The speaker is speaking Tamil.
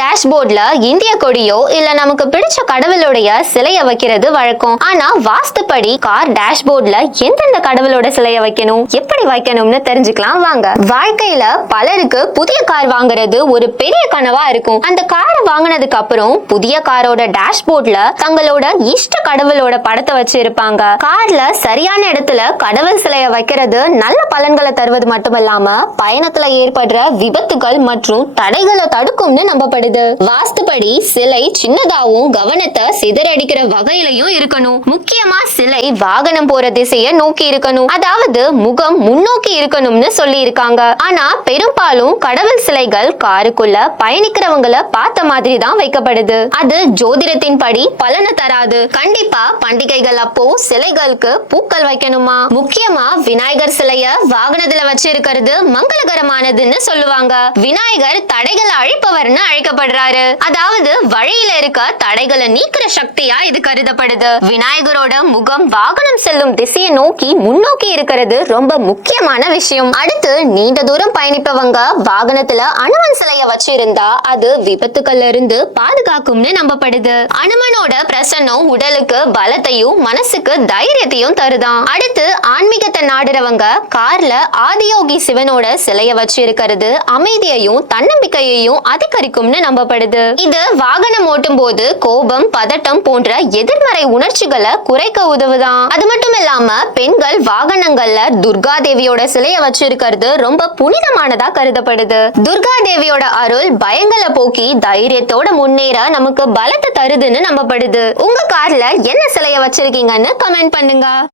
டேஷ்போர்ட்ல இந்திய கொடியோ இல்ல நமக்கு பிடிச்ச கடவுளுடைய சிலைய வைக்கிறது வழக்கம். ஆனா வாஸ்துப்படி கார் டேஷ்போர்ட்ல எந்தெந்த கடவுளோட சிலைய வைக்கணும் எப்படி வைக்கணும்னு தெரிஞ்சுக்கலாம் வாங்க. வாழ்க்கையில பலருக்கு புதிய கார் வாங்குறது ஒரு பெரிய கனவா இருக்கும். அந்த காரை வாங்கினதுக்கு அப்புறம் புதிய காரோட டேஷ்போர்ட்ல தங்களோட இஷ்ட கடவுளோட படத்தை வச்சு இருப்பாங்க கார்ல சரியான இடத்துல கடவுள் சிலைய வைக்கிறது நல்ல பலன்களை தருவது மட்டுமல்லாம பயணத்துல ஏற்படுற விபத்துகள் மற்றும் தடைகளை தடுக்கும்னு நம்பப்படுது. வாஸ்துபடி சிலை சின்னதாகவும் கவனத்தை சிதறடிக்கிற வகையிலையும் இருக்கணும். முக்கியமா சிலை வாகனம் போற திசைய நோக்கி இருக்கணும். அதாவது முகம் முன்னோக்கி இருக்கணும்னு சொல்லி இருக்காங்க ஆனா பெரும்பாலும் கடவுள் சிலைகள் காருக்குள்ள பயணிக்கிறவங்கள பார்த்த மாதிரி தான் வைக்கப்படுது. அது ஜோதிடத்தின் படி பலனை தராது. கண்டிப்பா பண்டிகைகள் அப்போ சிலைகளுக்கு பூக்கள் வைக்கணுமா? முக்கியமா விநாயகர் சிலைய வாகனத்துல வச்சிருக்கிறது மங்களகரமானதுன்னு சொல்லுவாங்க. விநாயகர் தடைகளை அழிப்பவர்னு அழைக்கப்படுறாரு அதாவது வழியில இருக்க தடைகளை நீக்கிற சக்தியா இது கருதப்படுது. விநாயகரோட முகம் வாகனம் செல்லும் திசையை நோக்கி முன்னோக்கி இருக்கிறது ரொம்ப முக்கியமான விஷயம். அடுத்து நீண்ட தூரம் பயணிப்பவங்க வாகனத்துல அனுமன் சிலைய வச்சிருந்தா அது விபத்துக்கள்ல இருந்து பாதுகாக்கும்னு நம்பப்படுது. அனுமனோட பிரசன்னம் உடலுக்கு பலத்தையும் மனசுக்கு தைரியத்தையும் தருதான். அடுத்து ஆன்மீகத்தை நாடுறவங்க கார்ல ஆதியோகி சிவனோட சிலைய வச்சிருக்கிறது. அமைதியையும் தன்னம்பிக்கையையும் அதிகரிக்கும்னு நம்பப்படுது? இது வாகனம் ஓட்டும் போது கோபம் பதட்டம் போன்ற எதிர்மறை உணர்ச்சிகளை குறைக்க உதவுதான். அது மட்டும் இல்லாம பெண்கள் வாகனங்கள்ல துர்கா தேவியோட சிலைய வச்சிருக்கிறது ரொம்ப புனிதமானதா கருதப்படுது. துர்கா தேவியோட அருள் பயங்களை போக்கி தைரியத்தோட முன்னேற நமக்கு பலத்தை தருதுன்னு நம்பப்படுது. உங்க கார்ல என்ன சிலைய வச்சிருக்கீங்கன்னு கமெண்ட் பண்ணுங்க.